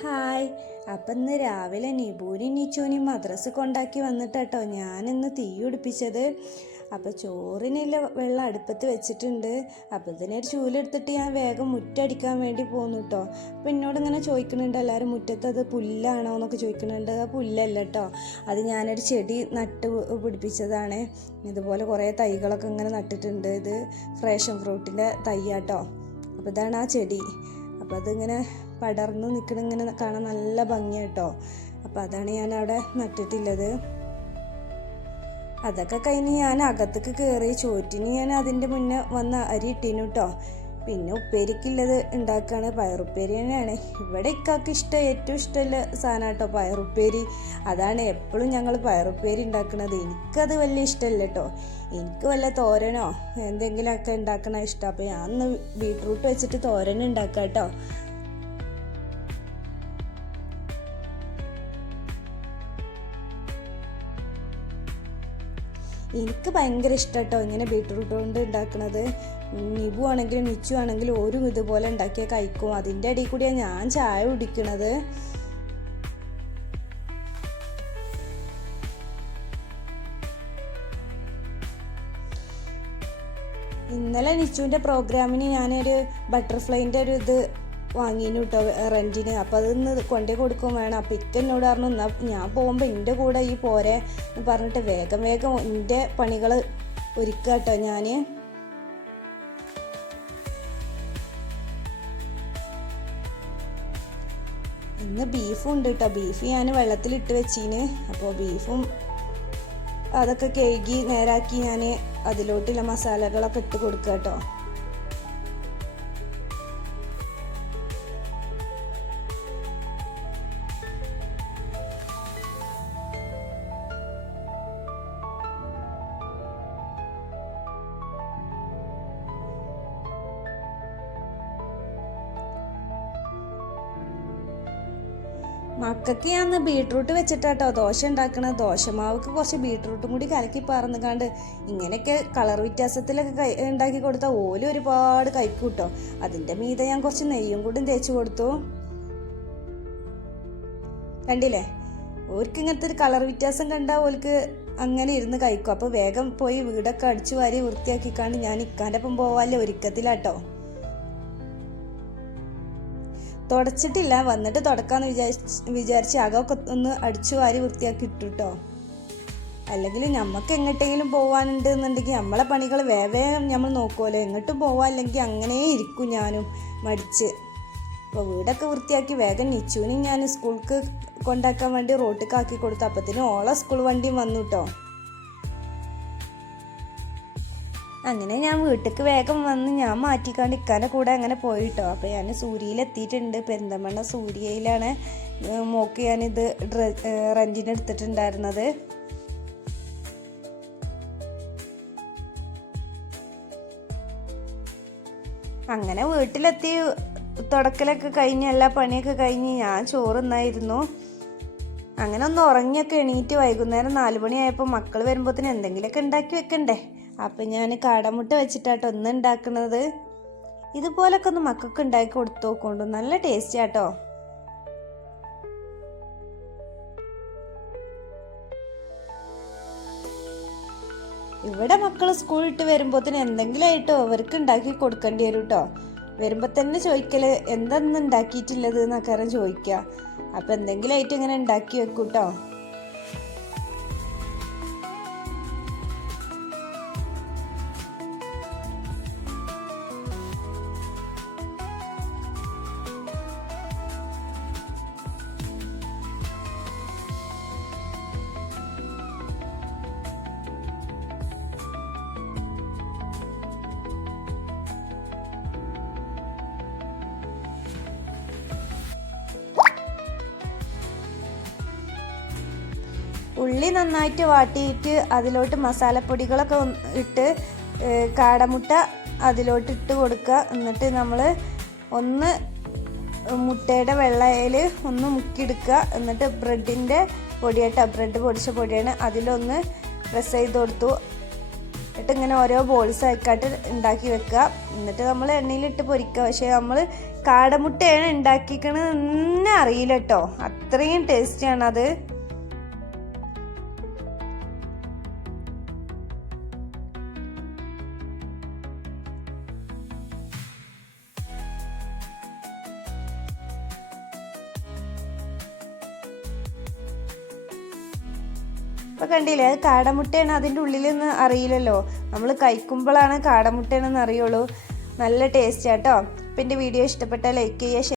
Hi. അപ്പം ഇന്ന് രാവിലെ നിബൂനും നിച്ചൂനും മദ്രസ കൊണ്ടാക്കി വന്നിട്ടോ ഞാനിന്ന് തീ പിടിപ്പിച്ചത്. അപ്പോൾ ചോറിനുള്ള വെള്ളം അടുപ്പത്ത് വെച്ചിട്ടുണ്ട്. അപ്പോൾ ഇതിനൊരു ചൂലെടുത്തിട്ട് ഞാൻ വേഗം മുറ്റടിക്കാൻ വേണ്ടി പോന്നു കേട്ടോ. അപ്പോൾ എന്നോട് ഇങ്ങനെ ചോദിക്കുന്നുണ്ട് എല്ലാവരും, മുറ്റത്ത് അത് പുല്ലാണോ എന്നൊക്കെ ചോദിക്കുന്നുണ്ട്. ആ പുല്ലല്ല കേട്ടോ, അത് ഞാനൊരു ചെടി നട്ട് പിടിപ്പിച്ചതാണ്. ഇതുപോലെ കുറേ തൈകളൊക്കെ ഇങ്ങനെ നട്ടിട്ടുണ്ട്. ഇത് ഫ്രേഷൻ ഫ്രൂട്ടിൻ്റെ തൈയാട്ടോ. അപ്പോൾ ഇതാണ് ആ ചെടി. അപ്പോൾ അതിങ്ങനെ പടർന്ന് നിൽക്കണം, ഇങ്ങനെ കാണാൻ നല്ല ഭംഗിയാട്ടോ. അപ്പോൾ അതാണ് ഞാൻ അവിടെ നട്ടിട്ടുള്ളത്. അതൊക്കെ കഴിഞ്ഞ് ഞാൻ അകത്തേക്ക് കയറി. ചോറ്റിന് ഞാൻ അതിൻ്റെ മുന്നേ വന്ന് അരി ഇട്ടീനു കേട്ടോ. പിന്നെ ഉപ്പേരിക്കുള്ളത് ഉണ്ടാക്കുകയാണ്. പയറുപ്പേരി തന്നെയാണ് ഇവിടെ ഇക്കാക്ക് ഏറ്റവും ഇഷ്ടമുള്ള സാധനം കേട്ടോ, പയറുപ്പേരി. അതാണ് എപ്പോഴും ഞങ്ങൾ പയറുപ്പേരി ഉണ്ടാക്കുന്നത്. എനിക്കത് വലിയ ഇഷ്ടമല്ല കേട്ടോ. എനിക്ക് വല്ല തോരനോ എന്തെങ്കിലുമൊക്കെ ഉണ്ടാക്കണ ഇഷ്ടം. അപ്പോൾ ഞാൻ ഒന്ന് ബീട്രൂട്ട് വെച്ചിട്ട് തോരൻ ഉണ്ടാക്കാം കേട്ടോ. എനിക്ക് ഭയങ്കര ഇഷ്ടം കേട്ടോ ഇങ്ങനെ ബീട്രൂട്ട് കൊണ്ട് ഉണ്ടാക്കുന്നത്. നിബു ആണെങ്കിലും നിച്ചു ആണെങ്കിലും ഓരും ഇതുപോലെ ഉണ്ടാക്കിയാൽ കഴിക്കും. അതിൻ്റെ ഇടയിൽ കൂടിയാണ് ഞാൻ ചായ കുടിക്കണത്. ഇന്നലെ നിച്ചുവിൻ്റെ പ്രോഗ്രാമിന് ഞാനൊരു ബട്ടർഫ്ലൈൻ്റെ ഒരു ഇത് വാങ്ങിനു കേട്ടോ റെൻറ്റിന്. അപ്പോൾ അതൊന്ന് കൊണ്ടേ കൊടുക്കും വേണം. അപ്പോൾ എന്നോട് പറഞ്ഞു, എന്നാൽ ഞാൻ പോകുമ്പോൾ എൻ്റെ കൂടെ ഈ പോരെ എന്ന് പറഞ്ഞിട്ട് വേഗം എൻ്റെ പണികൾ ഒരുക്കുക കേട്ടോ ഞാൻ. ഇന്ന് ബീഫും ഉണ്ട് കേട്ടോ. ബീഫ് ഞാൻ വെള്ളത്തിലിട്ട് വെച്ചീന്. അപ്പോൾ ബീഫും അതൊക്കെ കഴുകി നേരാക്കി ഞാൻ അതിലോട്ടുള്ള മസാലകളൊക്കെ ഇട്ട് കൊടുക്കുക കേട്ടോ. മക്കൾക്ക് ഞാൻ ബീട്രൂട്ട് വെച്ചിട്ടാട്ടോ ദോശ ഉണ്ടാക്കണത്. ദോശമാവക്ക് കുറച്ച് ബീട്രൂട്ടും കൂടി കലക്കി പറന്നുകാണ്ട് ഇങ്ങനെയൊക്കെ കളർ വ്യത്യാസത്തിലൊക്കെ ഉണ്ടാക്കി കൊടുത്താൽ ഓല് ഒരുപാട് കഴിക്കും കേട്ടോ. അതിൻ്റെ മീതെ ഞാൻ കുറച്ച് നെയ്യും കൂടി തേച്ച് കൊടുത്തു. കണ്ടില്ലേ, ഓർക്ക് ഇങ്ങനത്തെ ഒരു കളർ വ്യത്യാസം കണ്ടാൽ ഓർക്ക് അങ്ങനെ ഇരുന്ന് കഴിക്കും. അപ്പോൾ വേഗം പോയി വീടൊക്കെ അടിച്ചു വാരി വൃത്തിയാക്കിക്കാണ്ട് ഞാൻ ഇക്കാൻ്റെ ഒപ്പം പോവാല്ലേ ഒരുക്കത്തിലാട്ടോ. തുടച്ചിട്ടില്ല, വന്നിട്ട് തുടക്കാന്ന് വിചാരിച്ച് അകമൊക്കെ ഒന്ന് അടിച്ചു വാരി വൃത്തിയാക്കി ഇട്ടു കേട്ടോ. അല്ലെങ്കിൽ നമുക്ക് എങ്ങോട്ടെങ്കിലും പോകാനുണ്ട് എന്നുണ്ടെങ്കിൽ നമ്മളെ പണികൾ വേഗം നമ്മൾ നോക്കുമല്ലോ. എങ്ങോട്ടും പോവാല്ലെങ്കിൽ അങ്ങനെ ഇരിക്കും ഞാനും മടിച്ച്. അപ്പോൾ വീടൊക്കെ വൃത്തിയാക്കി വേഗം നിച്ചുവിനും ഞാൻ സ്കൂൾക്ക് കൊണ്ടാക്കാൻ വേണ്ടി റോട്ടിലേക്ക് ആക്കി കൊടുത്തു. അപ്പത്തിന് ഓളെ സ്കൂൾ വണ്ടിയും വന്നു കേട്ടോ. അങ്ങനെ ഞാൻ വീട്ടിലേക്ക് വേഗം വന്ന് ഞാൻ മാറ്റിക്കാണ്ട് ഇക്കാൻ്റെ കൂടെ അങ്ങനെ പോയിട്ടോ. അപ്പോൾ ഞാൻ സൂര്യയിലെത്തിയിട്ടുണ്ട്. പെരിന്തൽമണ്ണ സൂര്യയിലാണ് മോക്ക് ഞാനിത് റെൻറ്റിന് എടുത്തിട്ടുണ്ടായിരുന്നത്. അങ്ങനെ വീട്ടിലെത്തി തുടക്കലൊക്കെ കഴിഞ്ഞ് എല്ലാ പണിയൊക്കെ കഴിഞ്ഞ് ഞാൻ ചോറുന്നായിരുന്നു. അങ്ങനെ ഒന്ന് ഉറങ്ങിയൊക്കെ എണീറ്റ് വൈകുന്നേരം 4 മണിയായപ്പോൾ മക്കൾ വരുമ്പോഴത്തേന് എന്തെങ്കിലുമൊക്കെ ഉണ്ടാക്കി വെക്കണ്ടേ. അപ്പം ഞാൻ കാടമുട്ട വെച്ചിട്ടാട്ടോ ഒന്ന് ഉണ്ടാക്കുന്നത്. ഇതുപോലൊക്കെ ഒന്ന് മക്കൾക്ക് ഉണ്ടാക്കി കൊടുത്തു നോക്കൊണ്ടു, നല്ല ടേസ്റ്റ് ആട്ടോ. ഇവിടെ മക്കൾ സ്കൂളിട്ട് വരുമ്പോഴത്തേന് എന്തെങ്കിലും ആയിട്ടോ അവർക്ക് ഉണ്ടാക്കി കൊടുക്കേണ്ടി വരും കേട്ടോ. വരുമ്പോൾ തന്നെ ചോദിക്കല് എന്തൊന്നും ഉണ്ടാക്കിയിട്ടില്ലത് എന്നൊക്കെ ചോദിക്കുക. അപ്പം എന്തെങ്കിലും ആയിട്ട് ഇങ്ങനെ ഉണ്ടാക്കി വെക്കും കേട്ടോ. ഉള്ളി നന്നായിട്ട് വാട്ടിയിട്ട് അതിലോട്ട് മസാലപ്പൊടികളൊക്കെ ഇട്ട് കാടമുട്ട അതിലോട്ട് ഇട്ട് കൊടുക്കുക. എന്നിട്ട് നമ്മൾ ഒന്ന് മുട്ടയുടെ വെള്ളയിൽ ഒന്ന് മുക്കിയെടുക്കുക. എന്നിട്ട് ബ്രെഡിൻ്റെ പൊടിയാട്ടോ, ബ്രെഡ് പൊടിച്ച പൊടിയാണ്, അതിലൊന്ന് പ്രസ് ചെയ്ത് കൊടുത്തു. എന്നിട്ട് ഇങ്ങനെ ഓരോ ബോൾസ് ആയിക്കാട്ട് ഉണ്ടാക്കി വെക്കുക. എന്നിട്ട് നമ്മൾ എണ്ണയിലിട്ട് പൊരിക്കുക. പക്ഷേ നമ്മൾ കാടമുട്ടയാണ് ഉണ്ടാക്കിക്കണത് തന്നെ അറിയില്ല കേട്ടോ, അത്രയും ടേസ്റ്റിയാണത്. അപ്പോൾ കണ്ടില്ലേ, അത് കാടമുട്ടയാണ്, അതിൻ്റെ ഉള്ളിലൊന്നും അറിയില്ലല്ലോ, നമ്മൾ കഴിക്കുമ്പോഴാണ് കാടമുട്ടയാണെന്ന് അറിയുള്ളൂ. നല്ല ടേസ്റ്റ് ആട്ടോ. അപ്പം എൻ്റെ വീഡിയോ ഇഷ്ടപ്പെട്ടാൽ ലൈക്ക് ചെയ്യുക.